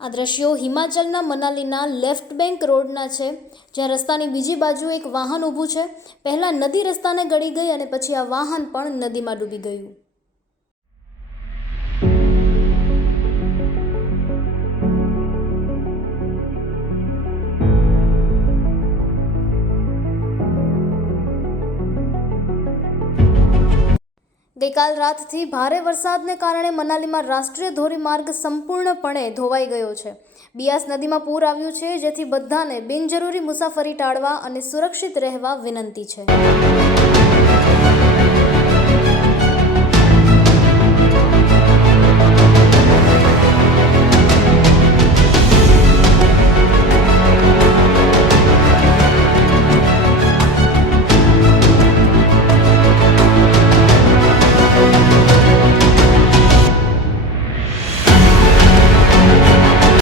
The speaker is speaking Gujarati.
આ દ્રશ્યો હિમાચલના મનાલીના લેફ્ટ બેંક રોડના છે, જ્યાં રસ્તાની બીજી બાજુ એક વાહન ઊભું છે. પહેલાં નદી રસ્તાને ગળી ગઈ અને પછી આ વાહન પણ નદીમાં ડૂબી ગયું. ગઈકાલ રાતથી ભારે વરસાદને કારણે મનાલીમાં રાષ્ટ્રીય ધોરીમાર્ગ સંપૂર્ણપણે ધોવાઈ ગયો છે. બિયાસ નદીમાં પૂર આવ્યું છે, જેથી બધાને બિનજરૂરી મુસાફરી ટાળવા અને સુરક્ષિત રહેવા વિનંતી છે.